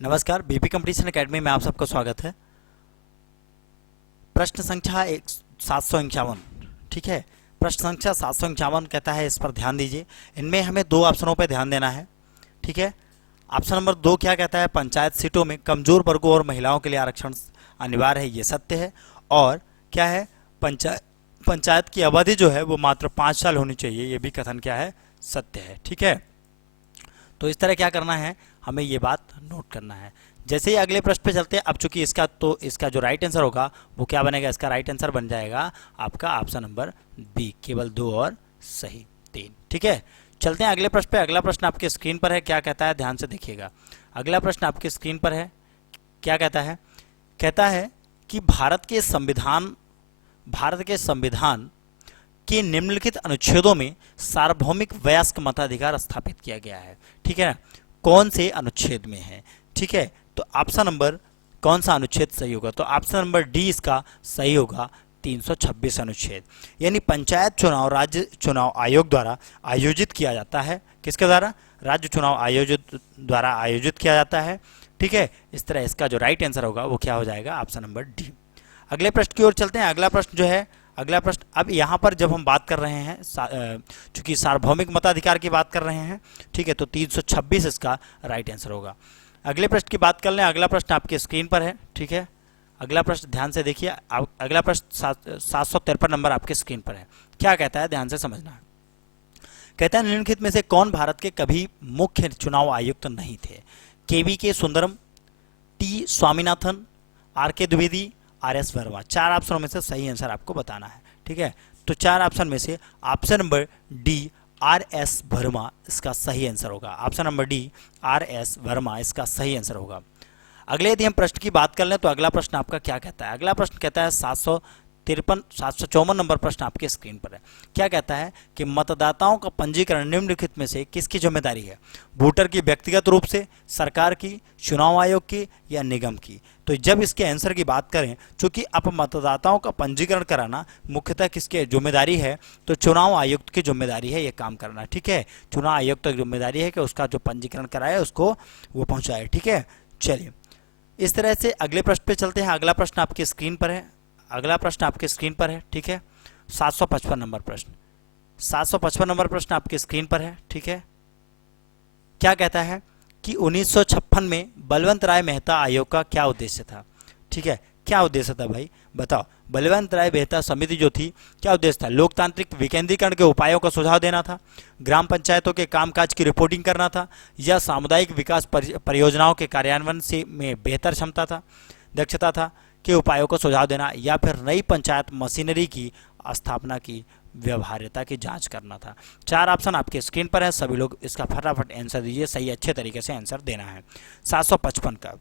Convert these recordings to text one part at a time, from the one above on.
नमस्कार, BP competition academy में आप सबका स्वागत है। प्रश्न संख्या 751। ठीक है, प्रश्न संख्या 751 कहता है, इस पर ध्यान दीजिए। इनमें हमें दो ऑप्शनों पर ध्यान देना है। ठीक है, ऑप्शन नंबर 2 क्या कहता है, पंचायत सीटों में कमजोर वर्गों और महिलाओं के लिए आरक्षण अनिवार्य है, ये सत्य है। और क्या है, पंचायत की अवधि जो है वो मात्र 5 साल होनी चाहिए, ये भी कथन क्या है, सत्य है। ठीक है, तो इस तरह क्या करना है, हमें ये बात नोट करना है। जैसे ही अगले प्रश्न पे चलते हैं, अब चूंकि इसका जो राइट आंसर होगा वो क्या बनेगा, इसका राइट आंसर बन जाएगा आपका ऑप्शन नंबर बी, केवल 2 और सही 3। ठीक है, चलते हैं अगले प्रश्न पे। अगला प्रश्न आपके स्क्रीन पर है, क्या कहता है, ध्यान से देखिएगा। अगला प्रश्न आपके स्क्रीन पर है, क्या कहता है, कहता है कि भारत के संविधान के निम्नलिखित अनुच्छेदों में सार्वभौमिक वयस्क मताधिकार स्थापित किया गया है। ठीक है ना, कौन से अनुच्छेद में है। ठीक है, तो ऑप्शन नंबर कौन सा अनुच्छेद सही होगा, तो ऑप्शन नंबर डी इसका सही होगा, 326 अनुच्छेद। यानी पंचायत चुनाव राज्य चुनाव आयोग द्वारा आयोजित किया जाता है। किसके द्वारा, राज्य चुनाव आयोजित द्वारा आयोजित किया जाता है। ठीक है, इस तरह इसका जो राइट आंसर होगा वो क्या हो जाएगा, ऑप्शन नंबर डी। अगले प्रश्न की ओर चलते हैं। अगला प्रश्न जो है, अगला प्रश्न, अब यहाँ पर जब हम बात कर रहे हैं, चूंकि सार्वभौमिक मताधिकार की बात कर रहे हैं, ठीक है, तो 326 इसका राइट आंसर होगा। अगले प्रश्न की बात कर लें। अगला प्रश्न आपके स्क्रीन पर है। ठीक है, अगला प्रश्न ध्यान से देखिए। अगला प्रश्न 753 नंबर आपके स्क्रीन पर है। क्या कहता है, ध्यान से समझना है। कहता है, निम्नलिखित में से कौन भारत के कभी मुख्य चुनाव आयुक्त नहीं थे। केवी के सुंदरम, टी स्वामीनाथन, आर के द्विवेदी, आर एस वर्मा। 4 ऑप्शनों में से सही आंसर आपको बताना है। ठीक है, तो 4 ऑप्शन में से option number D R S Verma इसका सही आंसर होगा। Option number D R S Verma इसका सही आंसर होगा। अगले यदि हम प्रश्न की बात कर लें तो अगला प्रश्न आपका क्या कहता है। अगला प्रश्न कहता है 754 नंबर प्रश्न आपके स्क्रीन पर है। क्या कहता है कि मतदाताओं का पंजीकरण निम्नलिखित में से किसकी जिम्मेदारी है। वोटर की व्यक्तिगत रूप से, सरकार की, चुनाव आयोग की या निगम की। तो जब इसके आंसर की बात करें, चूंकि अब मतदाताओं का पंजीकरण कराना मुख्यतः किसकी जिम्मेदारी है, तो चुनाव आयुक्त की जिम्मेदारी है ये काम करना। ठीक है, चुनाव आयुक्त की जिम्मेदारी है कि उसका जो पंजीकरण कराए उसको वो पहुंचाए। ठीक है, चलिए इस तरह से अगले प्रश्न पे चलते हैं। अगला प्रश्न आपके स्क्रीन पर है। अगला प्रश्न आपके स्क्रीन पर है। ठीक है, 755 नंबर प्रश्न, 755 नंबर प्रश्न आपके स्क्रीन पर है। ठीक है, क्या कहता है कि 1956 में बलवंत राय मेहता आयोग का क्या उद्देश्य था। ठीक है, क्या उद्देश्य था भाई, बताओ। बलवंत राय मेहता समिति जो थी, क्या उद्देश्य था। लोकतांत्रिक विकेंद्रीकरण के उपायों का सुझाव देना था, ग्राम पंचायतों के कामकाज की रिपोर्टिंग करना था, या सामुदायिक विकास परियोजनाओं के कार्यान्वयन से में बेहतर क्षमता था, दक्षता था के उपायों को सुझाव देना, या फिर नई पंचायत मशीनरी की स्थापना की व्यवहार्यता की जांच करना था। 4 ऑप्शन आपके स्क्रीन पर है, सभी लोग इसका फटाफट आंसर दीजिए, सही अच्छे तरीके से आंसर देना है 755 का।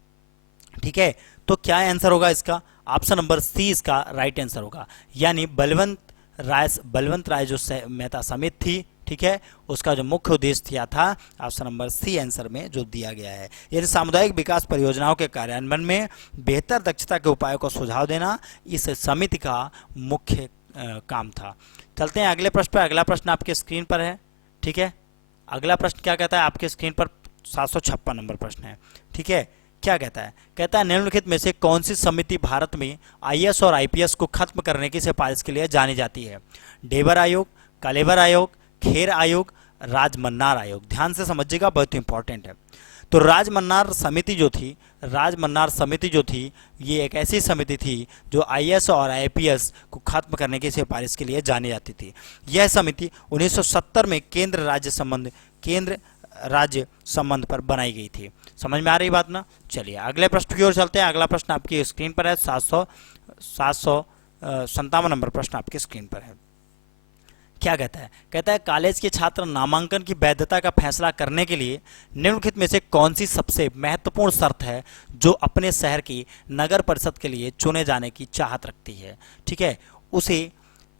ठीक है, तो क्या आंसर होगा इसका, ऑप्शन नंबर सी इसका राइट आंसर होगा। यानी बलवंत राय जो मेहता समिति थी, ठीक है, उसका जो मुख्य उद्देश्य था ऑप्शन नंबर सी आंसर में जो दिया गया है, यानी सामुदायिक विकास परियोजनाओं के कार्यान्वयन में बेहतर दक्षता के उपायों को सुझाव देना इस समिति का मुख्य काम था। चलते हैं अगले प्रश्न पर। अगला प्रश्न आपके स्क्रीन पर है। ठीक है, अगला प्रश्न क्या कहता है, आपके स्क्रीन पर 756 नंबर प्रश्न है। ठीक है, क्या कहता है, कहता है निम्नलिखित में से कौन सी समिति भारत में आईएएस और आईपीएस को खत्म करने की सिफारिश के लिए जानी जाती है। डेबर आयोग, कलेवर आयोग, खेर आयोग, राजमन्नार आयोग। ध्यान से समझिएगा, बहुत इंपॉर्टेंट है। तो राजमन्नार समिति जो थी ये एक ऐसी समिति थी जो आईएएस और आईपीएस को खत्म करने की सिफारिश के लिए जानी जाती थी। यह समिति 1970 में केंद्र राज्य संबंध पर बनाई गई थी। समझ में आ रही बात ना। चलिए अगले प्रश्न की ओर चलते हैं। अगला प्रश्न आपकी स्क्रीन पर है, 757 नंबर प्रश्न आपकी स्क्रीन पर है। क्या कहता है, कहता है कॉलेज के छात्र नामांकन की वैधता का फैसला करने के लिए निम्नलिखित में से कौन सी सबसे महत्वपूर्ण शर्त है जो अपने शहर की नगर परिषद के लिए चुने जाने की चाहत रखती है। ठीक है, उसे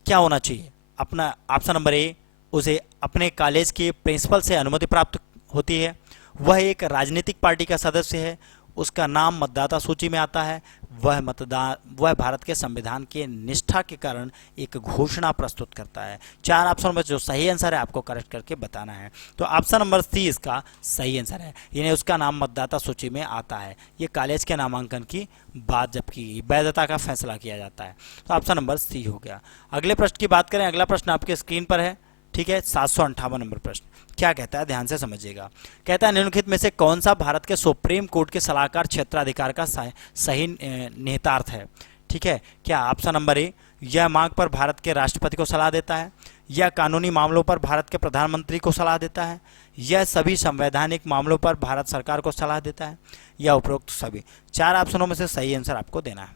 क्या होना चाहिए, अपना ऑप्शन नंबर ए, उसे अपने कॉलेज के प्रिंसिपल से अनुमति प्राप्त होती है, वह एक राजनीतिक पार्टी का सदस्य है, उसका नाम मतदाता सूची में आता है, वह भारत के संविधान के निष्ठा के कारण एक घोषणा प्रस्तुत करता है। 4 ऑप्शन में जो सही आंसर है आपको करेक्ट करके बताना है। तो ऑप्शन नंबर सी इसका सही आंसर है, यानी उसका नाम मतदाता सूची में आता है। ये कॉलेज के नामांकन की बात जब की वैधता का फैसला किया जाता है। तो ऑप्शन नंबर सी हो गया। अगले प्रश्न की बात करें, अगला प्रश्न आपके स्क्रीन पर है, ठीक है, 758 नंबर प्रश्न। क्या कहता है, ध्यान से समझिएगा। कहता है निम्नलिखित में से कौन सा भारत के सुप्रीम कोर्ट के सलाहकार क्षेत्राधिकार का सही निहितार्थ है। ठीक है, क्या ऑप्शन नंबर ए, यह मांग पर भारत के राष्ट्रपति को सलाह देता है, यह कानूनी मामलों पर भारत के प्रधानमंत्री को सलाह देता है, यह सभी संवैधानिक मामलों पर भारत सरकार को सलाह देता है, या उपरोक्त सभी। 4 ऑप्शनों में से सही आंसर आपको देना है।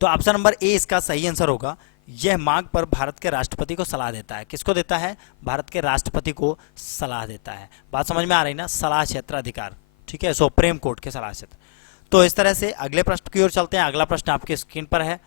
तो ऑप्शन नंबर ए इसका सही आंसर होगा, यह मांग पर भारत के राष्ट्रपति को सलाह देता है। किसको देता है, भारत के राष्ट्रपति को सलाह देता है। बात समझ में आ रही ना, सलाह क्षेत्राधिकार, ठीक है, सुप्रीम कोर्ट के सलाह क्षेत्र। तो इस तरह से अगले प्रश्न की ओर चलते हैं। अगला प्रश्न आपके स्क्रीन पर है,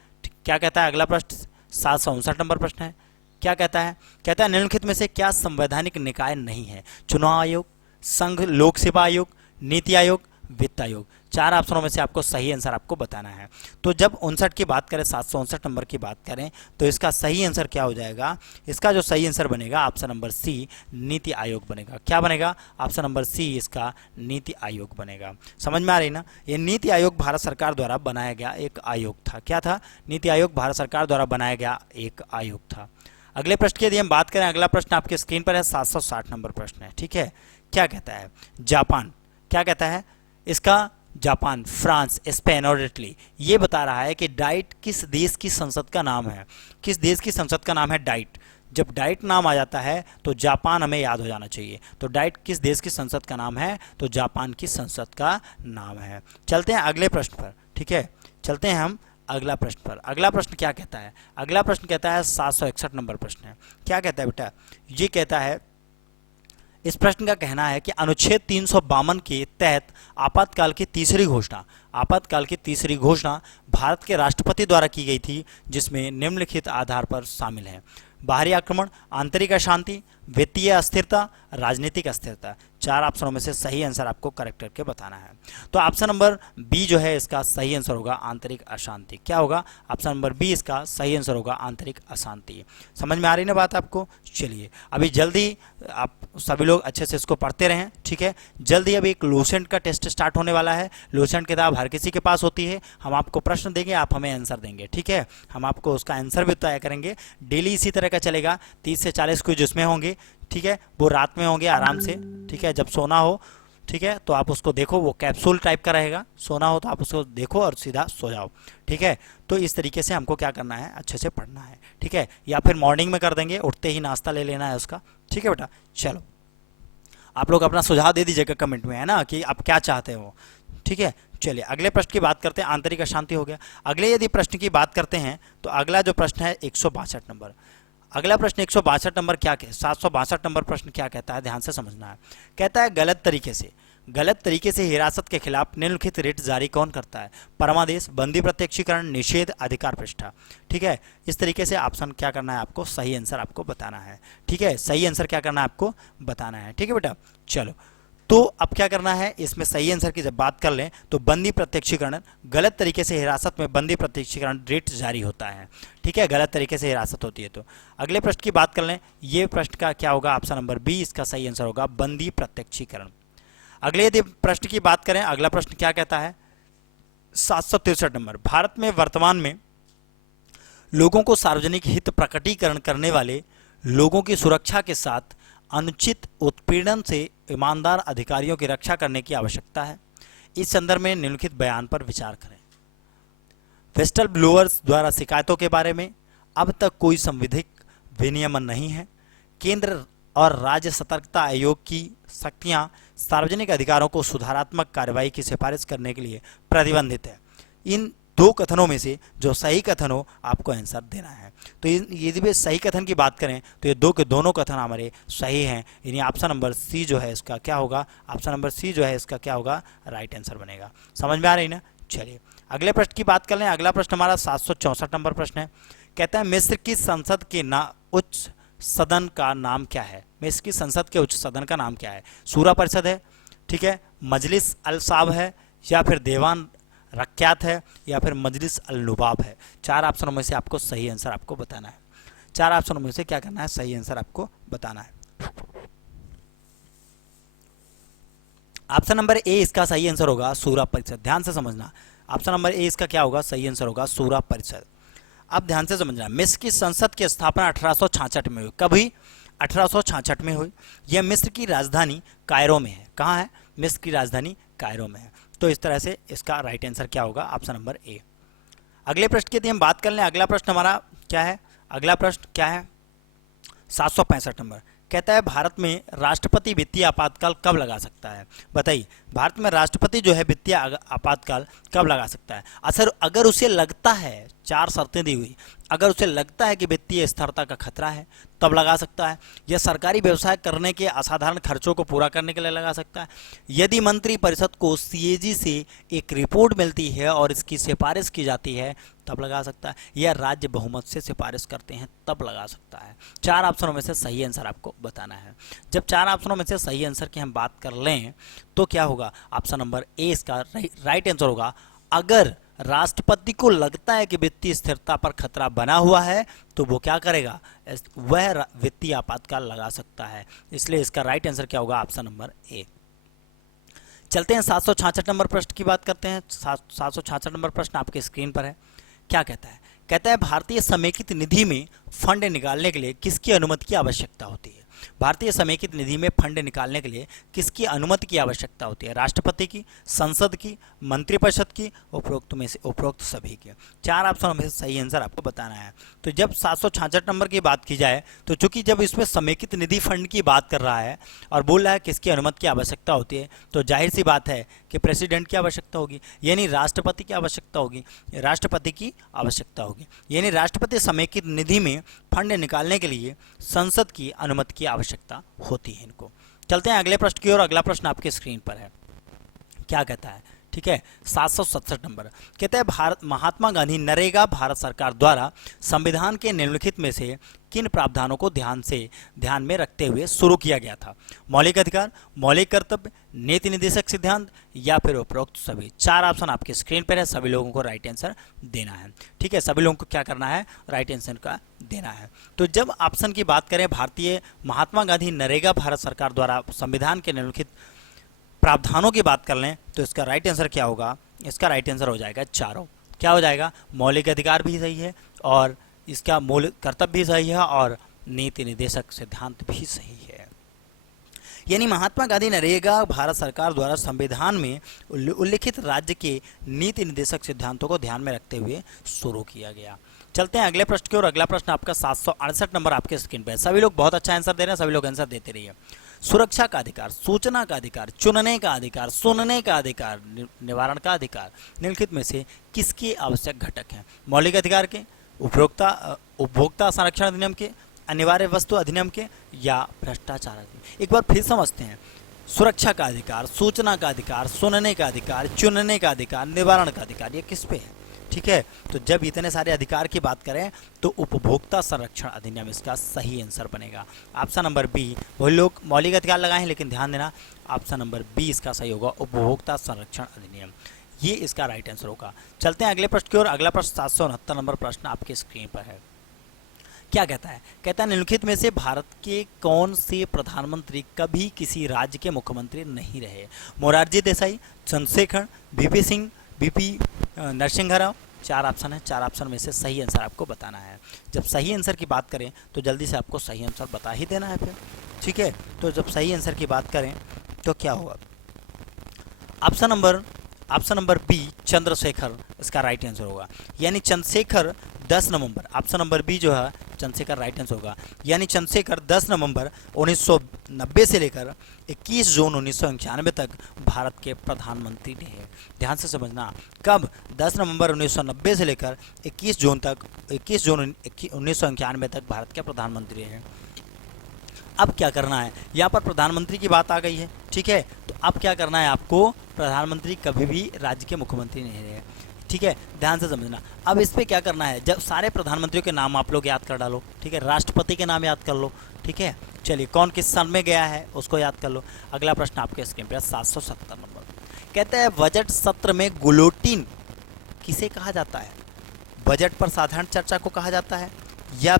क्या कहता है अगला प्रश्न, 759 नंबर प्रश्न है। क्या कहता है, कहता है निम्नलिखित में से क्या संवैधानिक निकाय नहीं है। चुनाव आयोग, संघ लोक सेवा आयोग, नीति आयोग, वित्त आयोग। 4 ऑप्शनों में से आपको सही आंसर आपको बताना है। तो जब 59 की बात करें, 759 नंबर की बात करें, तो इसका सही आंसर क्या हो जाएगा, इसका जो सही आंसर बनेगा option number C, NITI Aayog बनेगा। क्या बनेगा, ऑप्शन नंबर सी इसका नीति आयोग बनेगा। समझ में आ रही ना, ये नीति आयोग भारत सरकार द्वारा बनाया गया एक आयोग था। क्या था, नीति आयोग भारत सरकार द्वारा बनाया गया एक आयोग था। अगले प्रश्न की यदि हम बात करें, अगला प्रश्न आपके स्क्रीन पर है, 760 नंबर प्रश्न है। ठीक है, क्या कहता है, जापान, क्या कहता है, इसका जापान, फ्रांस, स्पेन और इटली, ये बता रहा है कि डाइट किस देश की संसद का नाम है। किस देश की संसद का नाम है डाइट। जब डाइट नाम आ जाता है तो जापान हमें याद हो जाना चाहिए। तो डाइट किस देश की संसद का नाम है, तो जापान की संसद का नाम है। चलते हैं अगले प्रश्न पर, ठीक है, चलते हैं हम अगला प्रश्न पर। अगला प्रश्न क्या कहता है, अगला प्रश्न कहता है 761 नंबर प्रश्न है। क्या कहता है बेटा, ये कहता है, इस प्रश्न का कहना है कि अनुच्छेद 352 के तहत आपातकाल की तीसरी घोषणा, आपातकाल की तीसरी घोषणा भारत के राष्ट्रपति द्वारा की गई थी, जिसमें निम्नलिखित आधार पर शामिल है। बाहरी आक्रमण, आंतरिक अशांति, वित्तीय अस्थिरता, राजनीतिक अस्थिरता। 4 ऑप्शनों में से सही आंसर आपको करेक्ट करके बताना है। तो ऑप्शन नंबर बी जो है इसका सही आंसर होगा, आंतरिक अशांति। क्या होगा, ऑप्शन नंबर बी इसका सही आंसर होगा, आंतरिक अशांति। समझ में आ रही ना बात आपको। चलिए अभी जल्दी आप सभी लोग अच्छे से इसको पढ़ते रहें, ठीक है। जल्दी अभी एक लूसेंट का टेस्ट स्टार्ट होने वाला है। लूसेंट किताब हर किसी के पास होती है। हम आपको प्रश्न देंगे, आप हमें आंसर देंगे, ठीक है। हम आपको उसका आंसर भी तय करेंगे। डेली इसी तरह का चलेगा, 30 से 40 क्विज उसमें होंगे, ठीक है। वो रात में होंगे आराम से, ठीक है, जब सोना हो, ठीक है, तो आप उसको देखो, वो कैप्सूल टाइप का रहेगा। सोना हो तो आप उसको देखो और सीधा सो जाओ, ठीक है। तो इस तरीके से हमको क्या करना है, अच्छे से पढ़ना है, ठीक है। या फिर मॉर्निंग में कर देंगे, उठते ही नाश्ता ले लेना है उसका, ठीक है बेटा। चलो आप लोग अपना सुझाव दे दीजिएगा कमेंट में, है ना, कि आप क्या चाहते हो, ठीक है। चलिए अगले प्रश्न की बात करते हैं। आंतरिक अशांति हो गया। अगले यदि प्रश्न की बात करते हैं तो अगला जो प्रश्न है 162 नंबर। अगला प्रश्न 162 नंबर क्या कहता है, 762 नंबर प्रश्न क्या कहता है, ध्यान से समझना है। कहता है गलत तरीके से हिरासत के खिलाफ निम्नलिखित रिट जारी कौन करता है। परमादेश, बंदी प्रत्यक्षीकरण, निषेध, अधिकार पृष्ठा, ठीक है। इस तरीके से ऑप्शन क्या करना है आपको, सही आंसर आपको बताना है, ठीक है। सही आंसर क्या करना है आपको बताना है, ठीक है बेटा। चलो तो अब क्या करना है, इसमें सही आंसर की जब बात कर लें तो बंदी प्रत्यक्षीकरण, गलत तरीके से हिरासत में बंदी प्रत्यक्षीकरण रिट जारी होता है, ठीक है। गलत तरीके से हिरासत होती है। तो अगले प्रश्न की बात कर लें, ये प्रश्न का क्या होगा, ऑप्शन नंबर बी इसका सही आंसर होगा, बंदी प्रत्यक्षीकरण। अगले यदि प्रश्न की बात करें, अगला प्रश्न क्या कहता है, 763 नंबर। भारत में वर्तमान में लोगों को सार्वजनिक हित प्रकटीकरण करने वाले लोगों की सुरक्षा के साथ अनुचित उत्पीड़न से ईमानदार अधिकारियों की रक्षा करने की आवश्यकता है। इस संदर्भ में निम्नलिखित बयान पर विचार करें। वेस्टल ब्लोअर्स द्वारा शिकायतों के बारे में अब तक कोई संविधिक विनियमन नहीं है। केंद्र और राज्य सतर्कता आयोग की शक्तियां सार्वजनिक अधिकारों को सुधारात्मक कार्रवाई की सिफारिश करने के लिए प्रतिबंधित है। इन दो कथनों में से जो सही कथन हो आपको आंसर देना है। तो यदि भी सही कथन की बात करें तो ये दो के दोनों कथन हमारे सही हैं, यानी ऑप्शन नंबर सी जो है इसका क्या होगा, ऑप्शन नंबर सी जो है इसका क्या होगा, राइट आंसर बनेगा। समझ में आ रही ना। चलिए अगले प्रश्न की बात कर लें। अगला प्रश्न हमारा 764 नंबर प्रश्न है। कहता है मिस्र की संसद के उच्च सदन का नाम क्या है। मिस्र की संसद के उच्च सदन का नाम क्या है। सूरा परिषद है, ठीक है, मजलिस अल साब है, या फिर देवान रक्यात है, या फिर मजलिस अल नुबाब है। 4 ऑप्शनों में से आपको सही आंसर आपको बताना है। 4 ऑप्शनों में से क्या करना है, सही आंसर आपको बताना है। ऑप्शन नंबर ए इसका सही आंसर होगा सूरा परिषद। ध्यान से समझना, ऑप्शन नंबर ए इसका क्या होगा, सही आंसर होगा सूरा परिषद। अब ध्यान से समझना, मिस्र की संसद की स्थापना 1866 में हुई। कब हुई, 1866 में हुई। यह मिस्र की राजधानी कायरो में है। कहाँ है, मिस्र की राजधानी कायरो में है। तो इस तरह से इसका राइट आंसर क्या होगा, ऑप्शन नंबर ए। अगले प्रश्न की यदि हम बात कर लें, अगला प्रश्न हमारा क्या है, अगला प्रश्न क्या है, 765 नंबर। कहता है भारत में राष्ट्रपति वित्तीय आपातकाल कब लगा सकता है। बताइए, भारत में राष्ट्रपति जो है वित्तीय आपातकाल कब लगा सकता है। अगर उसे लगता है, 4 शर्तें दी हुई, अगर उसे लगता है कि वित्तीय स्थिरता का खतरा है तब लगा सकता है, या सरकारी व्यवसाय करने के असाधारण खर्चों को पूरा करने के लिए लगा सकता है, यदि मंत्री परिषद को सीएजी से एक रिपोर्ट मिलती है और इसकी सिफारिश की जाती है तब लगा सकता है, या राज्य बहुमत से सिफारिश करते हैं तब लगा सकता है। 4 ऑप्शनों में से सही आंसर आपको बताना है। जब 4 ऑप्शनों में से सही आंसर की हम बात कर लें तो क्या होगा, ऑप्शन नंबर ए इसका राइट आंसर होगा। अगर राष्ट्रपति को लगता है कि वित्तीय स्थिरता पर खतरा बना हुआ है तो वो क्या करेगा, वह वित्तीय आपातकाल लगा सकता है। इसलिए इसका राइट आंसर क्या होगा, ऑप्शन नंबर ए। चलते हैं 766 नंबर प्रश्न की बात करते हैं। 766 नंबर प्रश्न आपके स्क्रीन पर है। क्या कहता है, कहता है भारतीय समेकित निधि में फंड निकालने के लिए किसकी अनुमति की आवश्यकता होती है। भारतीय समेकित निधि में फंड निकालने के लिए किसकी अनुमति की आवश्यकता होती है, राष्ट्रपति की, संसद की, मंत्रिपरिषद की, उपरोक्त सभी की। 4 ऑप्शनों में से सही आंसर आपको बताना है। तो जब 766 नंबर की बात की जाए तो चूंकि जब इसमें समेकित निधि फंड की बात कर रहा है और बोल रहा है किसकी अनुमति की आवश्यकता होती है, तो जाहिर सी बात है कि प्रेसिडेंट की आवश्यकता होगी, यानी राष्ट्रपति की आवश्यकता होगी, राष्ट्रपति की आवश्यकता होगी। यानी राष्ट्रपति समेकित निधि में फंड निकालने के लिए संसद की अनुमति की आवश्यकता होती है इनको। चलते हैं अगले प्रश्न की ओर। अगला प्रश्न आपके स्क्रीन पर है। क्या कहता है, ठीक है, 767 नंबर। कहता है महात्मा गांधी नरेगा भारत सरकार द्वारा संविधान के निम्नलिखित में से किन प्रावधानों को ध्यान में रखते हुए शुरू किया गया था। मौलिक अधिकार, मौलिक कर्तव्य, नीति निर्देशक सिद्धांत, या फिर उपरोक्त सभी। 4 ऑप्शन आपके स्क्रीन पर है, सभी लोगों को राइट आंसर देना है। ठीक है, सभी लोगों को क्या करना है, राइट आंसर का देना है। तो जब ऑप्शन की बात करें, भारतीय महात्मा गांधी नरेगा भारत सरकार द्वारा संविधान के निम्नलिखित प्रावधानों की बात कर लें तो इसका राइट आंसर क्या होगा, इसका राइट आंसर हो जाएगा चारों। क्या हो जाएगा, मौलिक अधिकार भी सही है, और इसका मूल कर्तव्य भी सही है, और नीति निर्देशक सिद्धांत भी सही है। यानी महात्मा गांधी नरेगा भारत सरकार द्वारा संविधान में उल्लिखित राज्य के नीति निर्देशक सिद्धांतों को ध्यान में रखते हुए शुरू किया गया। चलते हैं अगले प्रश्न की ओर। अगला प्रश्न आपका 768 नंबर आपके स्क्रीन पर। सभी लोग बहुत अच्छा आंसर दे रहे हैं, सभी लोग आंसर देते रहिए। सुरक्षा का अधिकार, सूचना का अधिकार, चुनने का अधिकार, सुनने का अधिकार, निवारण का अधिकार निम्नलिखित में से किसके आवश्यक घटक हैं। मौलिक अधिकार के, उपभोक्ता संरक्षण अधिनियम के, अनिवार्य वस्तु अधिनियम के, या भ्रष्टाचार अधिनियम। एक बार फिर समझते हैं, सुरक्षा का अधिकार, सूचना का अधिकार, सुनने का अधिकार, चुनने का अधिकार, निवारण का अधिकार, ये किस पे है। ठीक है, तो जब इतने सारे अधिकार की बात करें तो उपभोक्ता संरक्षण अधिनियम इसका सही आंसर बनेगा। Option number B. वही लोग मौलिक अधिकार लगाए हैं, लेकिन ध्यान देना ऑप्शन नंबर बी इसका सही होगा, उपभोक्ता संरक्षण अधिनियम, ये इसका राइट आंसर होगा। चलते हैं अगले प्रश्न की ओर। अगला प्रश्न 769 नंबर प्रश्न आपके स्क्रीन पर है। क्या कहता है, कहता है निम्नलिखित में से भारत के कौन से प्रधानमंत्री कभी किसी राज्य के मुख्यमंत्री नहीं रहे। मोरारजी देसाई, चंद्रशेखर, बीपी नरसिंह राव। 4 ऑप्शन है, 4 ऑप्शन में से सही आंसर आपको बताना है। जब सही आंसर की बात करें तो जल्दी से आपको सही आंसर बता ही देना है फिर। ठीक है, तो जब सही आंसर की बात करें तो क्या होगा, ऑप्शन नंबर बी चंद्रशेखर इसका राइट आंसर होगा। यानी चंद्रशेखर 10 नवंबर, ऑप्शन नंबर बी जो है चंद्रशेखर राइट आंसर होगा। यानी चंद्रशेखर 10 नवंबर 1990 से लेकर 21 जून 1991 तक भारत के प्रधानमंत्री रहे। ध्यान से समझना, कब, 10 नवंबर 1990 से लेकर 21 जून 1991 तक भारत के प्रधानमंत्री रहे। अब क्या करना है, यहाँ पर प्रधानमंत्री की बात आ गई है। ठीक है, तो अब क्या करना है आपको, प्रधानमंत्री कभी भी राज्य के मुख्यमंत्री नहीं रहे। ठीक है, ध्यान से समझना। अब इस पे क्या करना है, जब सारे प्रधानमंत्रियों के नाम आप लोग याद कर डालो। ठीक है, राष्ट्रपति के नाम याद कर लो। ठीक है, चलिए कौन किस सन में गया है उसको याद कर लो। अगला प्रश्न आपके स्क्रीन पर 770 नंबर। कहता है बजट सत्र में गुलोटिन किसे कहा जाता है? बजट पर साधारण चर्चा को कहा जाता है, या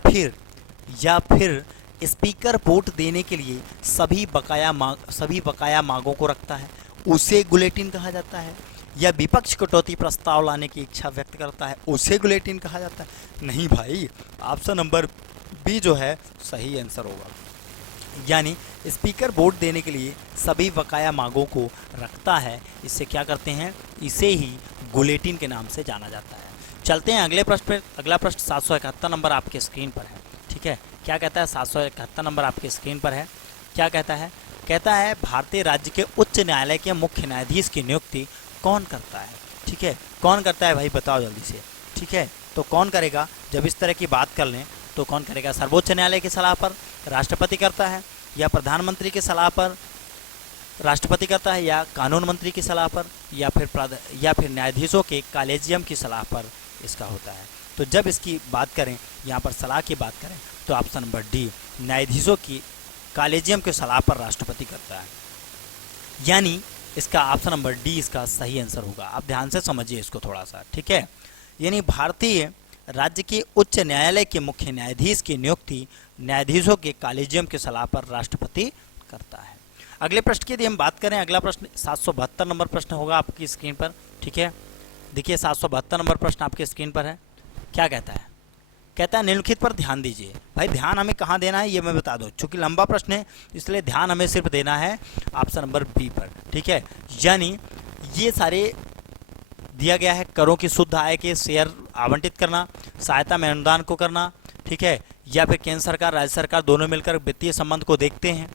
फिर स्पीकर वोट देने के लिए सभी बकाया मांगों को रखता है, उसे गुलेटिन कहा जाता है, या विपक्ष कटौती प्रस्ताव लाने की इच्छा व्यक्त करता है, उसे गुलेटिन कहा जाता है? नहीं भाई, ऑप्शन नंबर बी जो है सही आंसर होगा। यानी स्पीकर वोट देने के लिए सभी बकाया मांगों को रखता है, इससे क्या करते हैं, इसे ही गुलेटिन के नाम से जाना जाता है। चलते हैं अगले प्रश्न पर। अगला प्रश्न 771 नंबर आपके स्क्रीन पर है। ठीक है, क्या कहता है? 771 नंबर आपके स्क्रीन पर है। क्या कहता है? कहता है भारतीय राज्य के उच्च न्यायालय के मुख्य न्यायाधीश की नियुक्ति कौन करता है? ठीक है, कौन करता है भाई, बताओ जल्दी से। ठीक है, तो कौन करेगा? जब इस तरह की बात कर लें तो कौन करेगा? सर्वोच्च न्यायालय की सलाह पर राष्ट्रपति करता है, या प्रधानमंत्री की सलाह पर राष्ट्रपति करता है, या कानून मंत्री की सलाह पर, या फिर न्यायाधीशों के कॉलेजियम की सलाह पर इसका होता है। तो जब इसकी बात करें, यहाँ पर सलाह की बात करें, तो ऑप्शन नंबर डी, न्यायाधीशों की कॉलेजियम की सलाह पर राष्ट्रपति करता है। यानी इसका ऑप्शन नंबर डी इसका सही आंसर होगा। आप ध्यान से समझिए इसको थोड़ा सा। ठीक है, यानी भारतीय राज्य के उच्च न्यायालय के मुख्य न्यायाधीश की नियुक्ति न्यायाधीशों के कॉलेजियम की सलाह पर राष्ट्रपति करता है। अगले प्रश्न की यदि हम बात करें, अगला प्रश्न 772 नंबर प्रश्न होगा आपकी स्क्रीन पर। ठीक है, देखिए 772 नंबर प्रश्न आपके स्क्रीन पर है। क्या कहता है? कहता है निम्नलिखित पर ध्यान दीजिए। भाई ध्यान हमें कहाँ देना है ये मैं बता दूं, चूंकि लंबा प्रश्न है इसलिए ध्यान हमें सिर्फ देना है ऑप्शन नंबर बी पर। ठीक है, यानी ये सारे दिया गया है, करों की शुद्ध आय के शेयर आवंटित करना, सहायता में अनुदान को करना, ठीक है, या फिर केंद्र सरकार राज्य सरकार दोनों मिलकर वित्तीय संबंध को देखते हैं।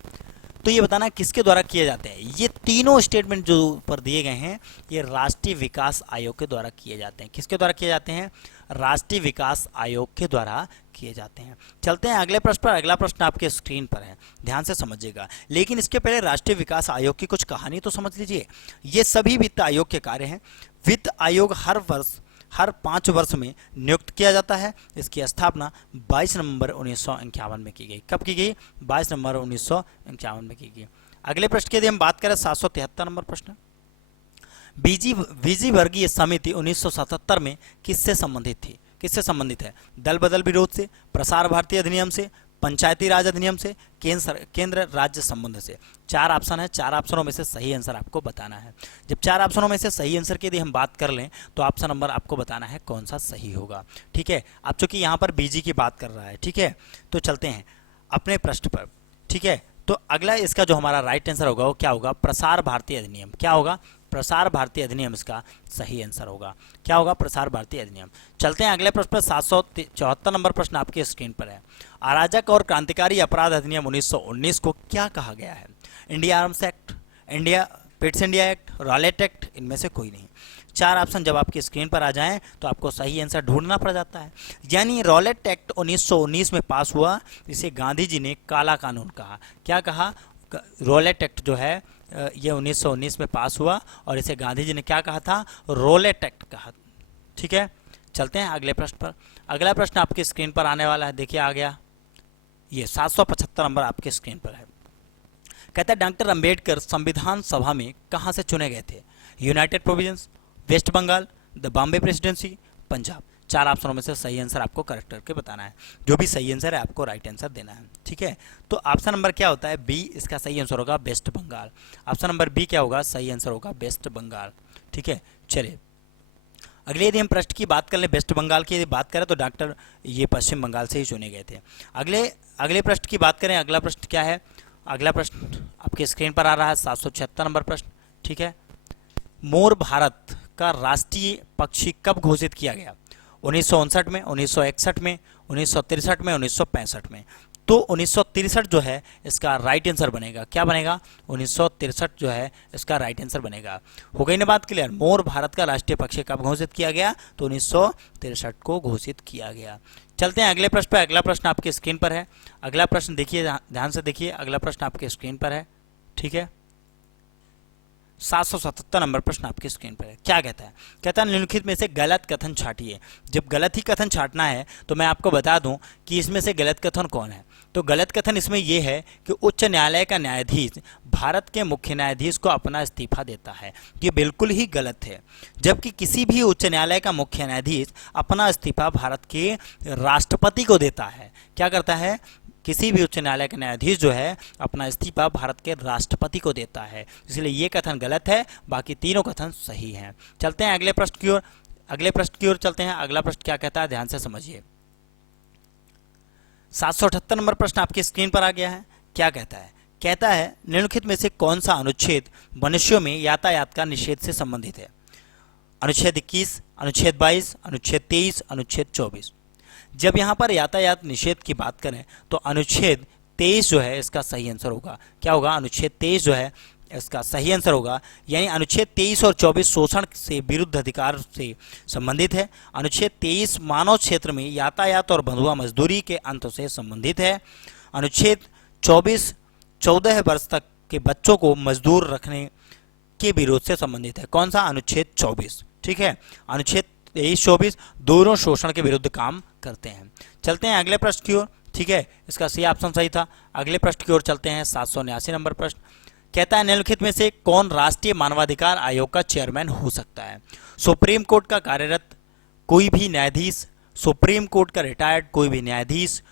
तो ये बताना किसके द्वारा किए जाते हैं। ये तीनों स्टेटमेंट जो ऊपर दिए गए हैं ये राष्ट्रीय विकास आयोग के द्वारा किए जाते हैं। किसके द्वारा किए जाते हैं? राष्ट्रीय विकास आयोग के द्वारा किए जाते हैं। चलते हैं अगले प्रश्न पर। अगला प्रश्न आपके स्क्रीन पर है, ध्यान से समझिएगा। लेकिन इसके पहले राष्ट्रीय विकास आयोग की कुछ कहानी तो समझ लीजिए। ये सभी वित्त आयोग के कार्य हैं। वित्त आयोग हर 5 वर्ष में नियुक्त किया जाता है। इसकी स्थापना 22 नवंबर 1951 में की गई। कब की गई? 22 नवंबर 1951 में की गई। अगले प्रश्न की यदि हम बात करें 773 नंबर प्रश्न, बीजी वर्गीय समिति 1977 में किससे संबंधित थी? किससे संबंधित है? दल बदल विरोध से, प्रसार भारती अधिनियम से, पंचायती राज अधिनियम से, केंद्र राज्य संबंध से। 4 ऑप्शन है, 4 ऑप्शनों में से सही आंसर आपको बताना है। जब 4 ऑप्शनों में से सही आंसर की यदि हम बात कर लें तो ऑप्शन नंबर आपको बताना है कौन सा सही होगा। ठीक है, अब चूंकि यहाँ पर बीजी की बात कर रहा है, ठीक है, तो चलते हैं अपने प्रश्न पर। ठीक है, तो अगला इसका जो हमारा राइट आंसर होगा वो क्या होगा? प्रसार भारती अधिनियम। क्या होगा? प्रसार भारती अधिनियम इसका सही आंसर होगा। क्या होगा? प्रसार भारती अधिनियम। चलते हैं अगले प्रश्न पर। 774 नंबर प्रश्न आपके स्क्रीन पर है। अराजक और क्रांतिकारी अपराध अधिनियम 1919 को क्या कहा गया है? India arms act, Pitt's India act, Rowlatt act, इनमें से कोई नहीं। 4 ऑप्शन जब आपकी स्क्रीन पर आ जाएं तो आपको सही आंसर ढूंढना पड़ जाता है। यानी रॉलेट एक्ट 1919 में पास हुआ, जिसे गांधी जी ने काला कानून कहा। क्या कहा? रॉलेट एक्ट जो है ये 1919 में पास हुआ और इसे गांधी जी ने क्या कहा था? रॉलेट एक्ट कहा। ठीक है, चलते हैं अगले प्रश्न पर। अगला प्रश्न आपकी स्क्रीन पर आने वाला है, देखिए आ गया, ये 775 नंबर आपके स्क्रीन पर है। कहता है डॉक्टर अंबेडकर संविधान सभा में कहां से चुने गए थे? United Provinces, West Bengal, the Bombay Presidency, Punjab. 4 ऑप्शनों में से सही आंसर आपको करेक्ट करके बताना है। जो भी सही आंसर है आपको राइट आंसर देना है। ठीक है, तो ऑप्शन नंबर क्या होता है? बी इसका सही आंसर होगा, West Bengal. Option number B क्या होगा? सही आंसर होगा वेस्ट बंगाल। ठीक है, चलिए अगले यदि हम प्रश्न की बात कर लें, वेस्ट बंगाल की यदि बात करें तो डॉक्टर ये पश्चिम बंगाल से ही चुने गए थे। अगले प्रश्न की बात करें, अगला प्रश्न क्या है? अगला प्रश्न आपके स्क्रीन पर आ रहा है 776 नंबर प्रश्न। ठीक है, मोर भारत का राष्ट्रीय पक्षी कब घोषित किया गया? 1959 में, 1961 में, 1963 में, 1965 में। तो 1963 जो है इसका राइट आंसर बनेगा। क्या बनेगा? 1963 जो है इसका राइट आंसर बनेगा। हो गई ना बात क्लियर? मोर भारत का राष्ट्रीय पक्षी कब घोषित किया गया? तो 1963 को घोषित किया गया। चलते हैं अगले प्रश्न पर। अगला प्रश्न आपके स्क्रीन पर है। अगला प्रश्न देखिए, ध्यान से देखिए, अगला प्रश्न आपके स्क्रीन पर है। ठीक है, 777 नंबर प्रश्न आपकी स्क्रीन पर है। क्या कहता है? कहता है निम्नलिखित में से गलत कथन छांटिए। जब गलत ही कथन छांटना है तो मैं आपको बता दूं कि इसमें से गलत कथन कौन है। तो गलत कथन इसमें यह है कि उच्च न्यायालय का न्यायाधीश भारत के मुख्य न्यायाधीश को अपना इस्तीफा देता है। ये बिल्कुल ही गलत है। जबकि किसी भी उच्च न्यायालय का मुख्य न्यायाधीश अपना इस्तीफा भारत के राष्ट्रपति को देता है। क्या करता है? किसी भी उच्च न्यायालय का न्यायाधीश जो है अपना इस्तीफा भारत के राष्ट्रपति को देता है। इसलिए ये कथन गलत है, बाकी तीनों कथन सही हैं। चलते हैं अगले प्रश्न की ओर। अगले प्रश्न की ओर चलते हैं। अगला प्रश्न क्या कहता है, ध्यान से समझिए। 778 नंबर प्रश्न आपकी स्क्रीन पर आ गया है। क्या कहता है? कहता है निम्नलिखित में से कौन सा अनुच्छेद मनुष्यों में यातायात का निषेध से संबंधित है? अनुच्छेद 21, अनुच्छेद 22, अनुच्छेद 23, अनुच्छेद 24। जब यहाँ पर यातायात निषेध की बात करें तो अनुच्छेद 23 जो है इसका सही आंसर होगा। क्या होगा? अनुच्छेद 23 जो है इसका सही आंसर होगा। यानी अनुच्छेद 23 और 24 शोषण से विरुद्ध अधिकार से संबंधित है। अनुच्छेद 23 मानव क्षेत्र में यातायात और बंधुआ मजदूरी के अंत से संबंधित है। अनुच्छेद 24 14 वर्ष तक के बच्चों को मजदूर रखने के विरोध से संबंधित है। कौन सा? अनुच्छेद 24। ठीक है, अनुच्छेद 23-24 दोनों शोषण के विरुद्ध काम करते हैं। चलते हैं अगले प्रश्न की ओर। ठीक है, इसका सी ऑप्शन सही था। अगले प्रश्न की ओर चलते हैं। 779 नंबर प्रश्न कहता है निम्नलिखित में से कौन राष्ट्रीय मानवाधिकार आयोग का चेयरमैन हो सकता है? सुप्रीम कोर्ट का कार्यरत कोई भी न्यायाधीश, सुप्रीम कोर्ट का रिटायर्ड कोई भी न्यायाधीश,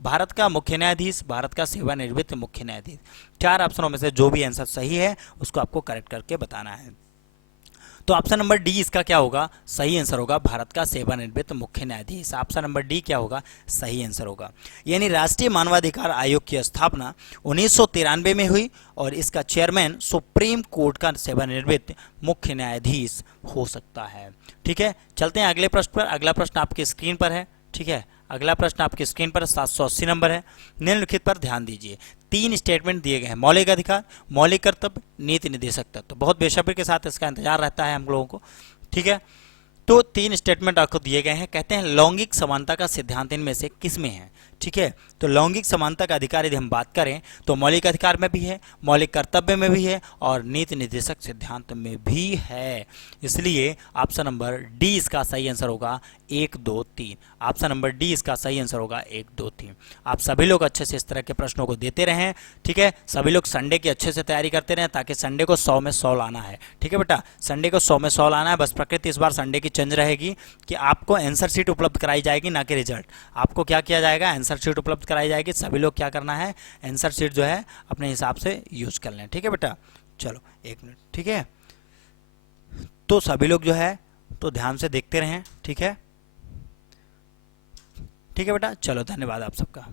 भारत का मुख्य न्यायाधीश, भारत का सेवानिवृत्त मुख्य न्यायाधीश। 4 ऑप्शनों में से जो भी आंसर सही है उसको आपको करेक्ट करके बताना है। तो ऑप्शन नंबर डी इसका क्या होगा? सही आंसर होगा भारत का सेवानिवृत्त मुख्य न्यायाधीश। ऑप्शन नंबर डी क्या होगा? सही आंसर होगा। यानी राष्ट्रीय मानवाधिकार आयोग की स्थापना 1993 में हुई और इसका चेयरमैन सुप्रीम कोर्ट का सेवानिवृत्त मुख्य न्यायाधीश हो सकता है। ठीक है, चलते हैं अगले प्रश्न पर। अगला प्रश्न आपकी स्क्रीन पर है। ठीक है, अगला प्रश्न आपकी स्क्रीन पर 780 नंबर है। निम्नलिखित पर ध्यान दीजिए। 3 स्टेटमेंट दिए गए हैं, मौलिक अधिकार, मौलिक कर्तव्य, नीति निर्देशक तत्व। बहुत बेसब्री के साथ इसका इंतजार रहता है हम लोगों को। ठीक है, तो 3 स्टेटमेंट आपको दिए गए हैं। कहते हैं लैंगिक समानता का सिद्धांत इनमें से किस में है? ठीक है, तो लैंगिक समानता का अधिकार यदि हम बात करें तो मौलिक अधिकार में भी है, मौलिक कर्तव्य में भी है और नीति निर्देशक सिद्धांत में भी है। इसलिए ऑप्शन नंबर डी इसका सही आंसर होगा 1, 2, 3। ऑप्शन नंबर डी इसका सही आंसर होगा 1, 2, 3। आप सभी लोग अच्छे से इस तरह के प्रश्नों को देते रहें। ठीक है, सभी लोग संडे की अच्छे से तैयारी करते रहें ताकि संडे को 100 में 100 लाना है। ठीक है बेटा, संडे को 100 में 100 लाना है। बस प्रकृति इस बार संडे की चेंज रहेगी कि आपको आंसर शीट उपलब्ध कराई जाएगी, ना कि रिजल्ट। आपको क्या किया जाएगा? आंसर शीट उपलब्ध कराई जाएगी। सभी लोग क्या करना है? आंसर शीट जो है अपने हिसाब से यूज कर लें। ठीक है बेटा, चलो 1 मिनट। ठीक है, तो सभी लोग जो है तो ध्यान से देखते रहें। ठीक है, ठीक है बेटा, चलो धन्यवाद आप सबका।